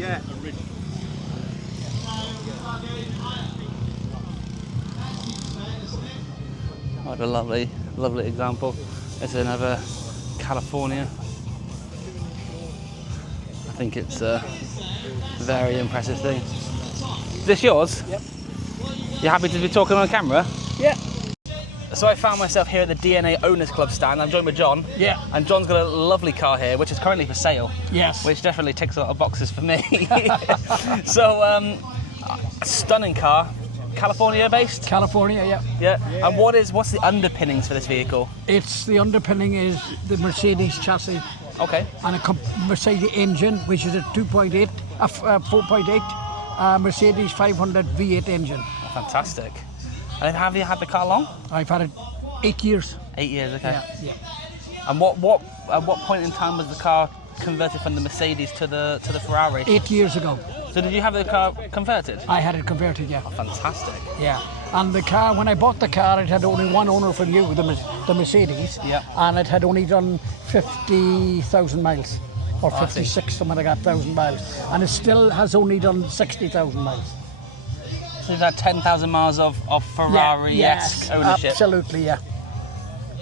Yeah. What a lovely, lovely example. It's another California. I think it's a very impressive thing. Is this yours? Yep. You happy to be talking on camera? Yeah. So I found myself here at the DNA Owners Club stand. I'm joined with John. Yeah. And John's got a lovely car here, which is currently for sale. Yes. Which definitely ticks a lot of boxes for me. So, stunning car. California based? California, yeah. Yeah. And what's the underpinnings for this vehicle? It's the underpinning is the Mercedes chassis. Okay. And a Mercedes engine, which is a 4.8 Mercedes 500 V8 engine. Oh, fantastic. And have you had the car long? I've had it 8 years. 8 years, okay. Yeah. And at what point in time was the car converted from the Mercedes to the Ferrari? 8 years ago. So did you have the car converted? I had it converted, yeah. Oh, fantastic. Yeah. And the car, when I bought the car, it had only one owner from you, the Mercedes. Yeah. And it had only done 50,000 miles. Or 56, something like that, 1,000 miles. And it still has only done 60,000 miles. So you've had 10,000 miles of Ferrari-esque ownership? Absolutely, yeah.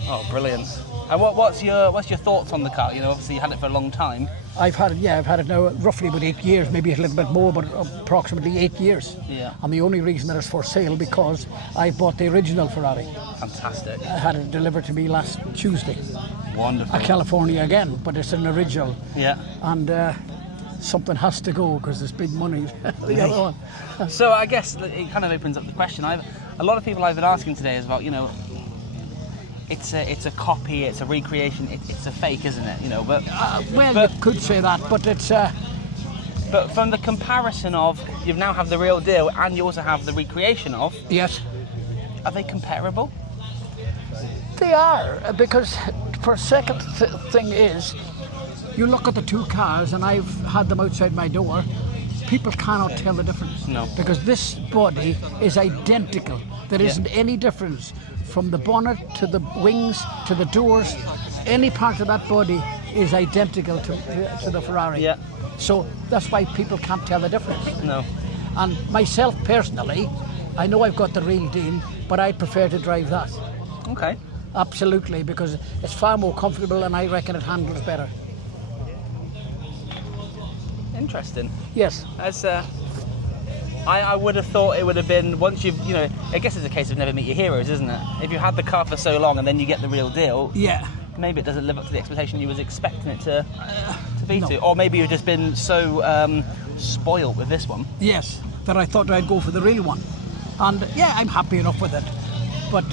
Oh, brilliant. And what's your thoughts on the car? You know, obviously you had it for a long time. I've had it now roughly about 8 years, maybe a little bit more, but approximately 8 years. Yeah. And the only reason that it's for sale because I bought the original Ferrari. Fantastic. I had it delivered to me last Tuesday. Wonderful. A California again, but it's an original. Yeah. And something has to go because there's big money. The other one. So I guess it kind of opens up the question. A lot of people I've been asking today is about, you know, it's a copy, it's a recreation, it's a fake, isn't it? You know, but you could say that, but it's. But from the comparison of you now have the real deal and you also have the recreation of. Yes. Are they comparable? They are, because for a second thing is, you look at the two cars, and I've had them outside my door. People cannot tell the difference. No. Because this body is identical. There isn't any difference from the bonnet to the wings to the doors. Any part of that body is identical to the Ferrari. Yeah. So that's why people can't tell the difference. No. And myself personally, I know I've got the real deal, but I prefer to drive that. Okay. Absolutely, because it's far more comfortable and I reckon it handles better. Interesting. Yes. That's I would have thought it would have been once you've, you know, I guess it's a case of never meet your heroes, isn't it? If you had the car for so long and then you get the real deal, yeah, maybe it doesn't live up to the expectation you was expecting it to be no. to, or maybe you've just been so spoiled with this one. Yes, that I thought I'd go for the real one, and yeah, I'm happy enough with it. But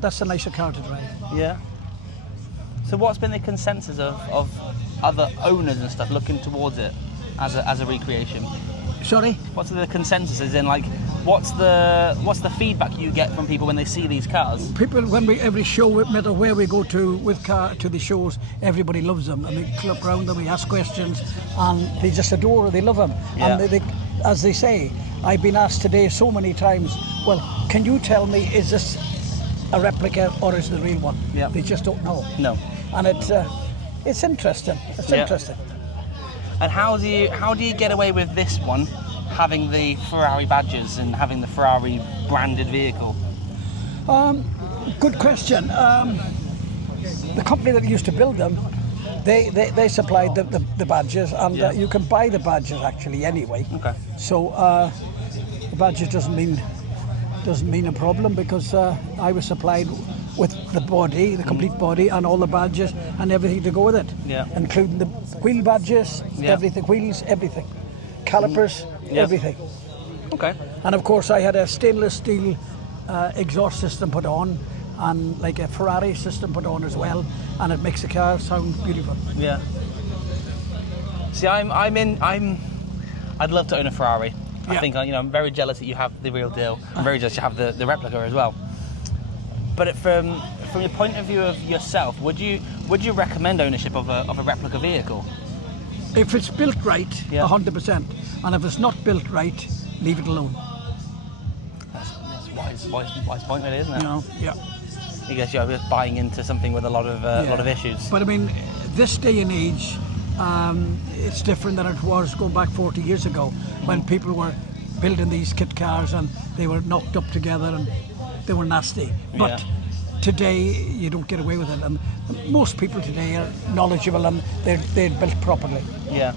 that's a nicer car to drive. Yeah. So what's been the consensus of other owners and stuff looking towards it as a recreation? Sorry? What's the consensus? As in, like, what's the feedback you get from people when they see these cars? People, every show, no matter where we go to to the shows, everybody loves them, and we look around them, we ask questions, and they just adore it. They love them, yeah. And they, as they say, I've been asked today so many times. Well, can you tell me, is this a replica or is it the real one? Yeah. They just don't know. No. And it's interesting. It's interesting. And how do you get away with this one, having the Ferrari badges and having the Ferrari branded vehicle? Good question. The company that used to build them, they supplied the badges, and you can buy the badges actually anyway. Okay. So the badges doesn't mean a problem, because I was supplied with the body, the complete body, and all the badges and everything to go with it. Yeah. Including the wheel badges, everything, wheels, everything, calipers, everything. Okay. And of course I had a stainless steel exhaust system put on, and like a Ferrari system put on as well, and it makes the car sound beautiful. Yeah. See, I'd love to own a Ferrari. I think, you know, I'm very jealous that you have the real deal. I'm very jealous you have the replica as well. But from your point of view of yourself, would you recommend ownership of a replica vehicle? If it's built right, 100%, and if it's not built right, leave it alone. That's wise point, really, isn't it? You know, yeah. I guess you're just buying into something with a lot of issues. But I mean, this day and age, It's different than it was going back 40 years ago when people were building these kit cars and they were knocked up together and they were nasty. But today you don't get away with it, and most people today are knowledgeable and they're built properly. Yeah.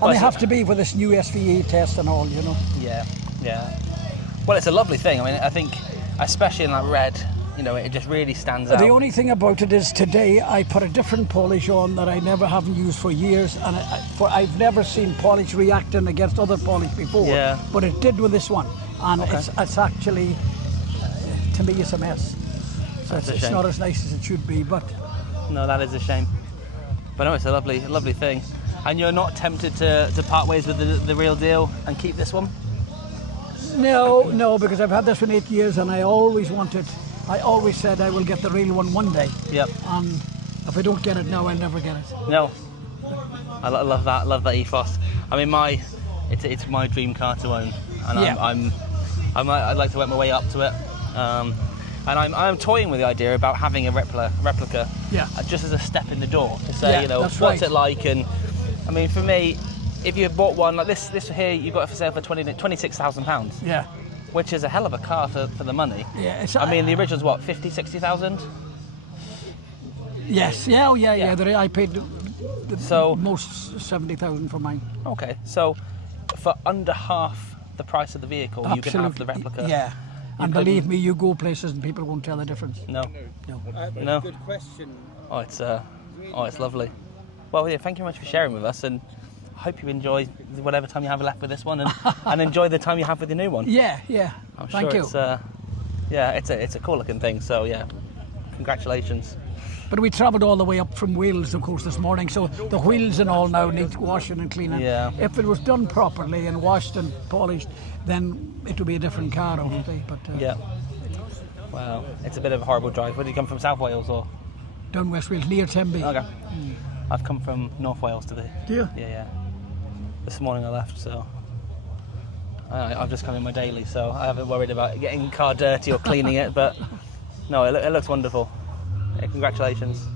And they have to be for this new SVE test and all, you know. Yeah, yeah. Well, it's a lovely thing. I mean, I think, especially in that red, you know, it just really stands out. The only thing about it is today I put a different polish on that I never haven't used for years, and I've never seen polish reacting against other polish before. Yeah. But it did with this one, and it's actually, to me, it's a mess. So it's not as nice as it should be, but no, that is a shame. But no, it's a lovely thing. And you're not tempted to part ways with the real deal and keep this one? No, because I've had this for 8 years, and I always said I will get the real one day. Yep. And if I don't get it now, I'll never get it. No. I love that ethos. I mean, it's my dream car to own, and I'd like to work my way up to it. And I'm toying with the idea about having a replica, just as a step in the door to say, what's it like. And I mean, for me, if you bought one like this here, you got it for sale for £26,000. Yeah. Which is a hell of a car for the money. Yeah. I mean, the original's what, 50, 60,000? Yes. Yeah. I paid the most 70,000 for mine. Okay. So for under half the price of the vehicle, you can have the replica. Yeah. And believe me, you go places and people won't tell the difference. No. Good question. Oh, it's lovely. Well, yeah, thank you very much for sharing with us, and I hope you enjoy whatever time you have left with this one, and enjoy the time you have with the new one. Yeah. Thank you. It's a cool looking thing. So yeah, congratulations. But we travelled all the way up from Wales, of course, this morning, so the wheels and all now need washing and cleaning. Yeah. If it was done properly and washed and polished, then it would be a different car, obviously. But yeah. Wow, it's a bit of a horrible drive. Where do you come from, South Wales or? Down West Wales, near Tenby. Okay. I've come from North Wales today. Do you? Yeah. This morning I left, so I've just come in my daily, so I haven't worried about getting the car dirty or cleaning it. But no, it looks wonderful. Yeah, congratulations.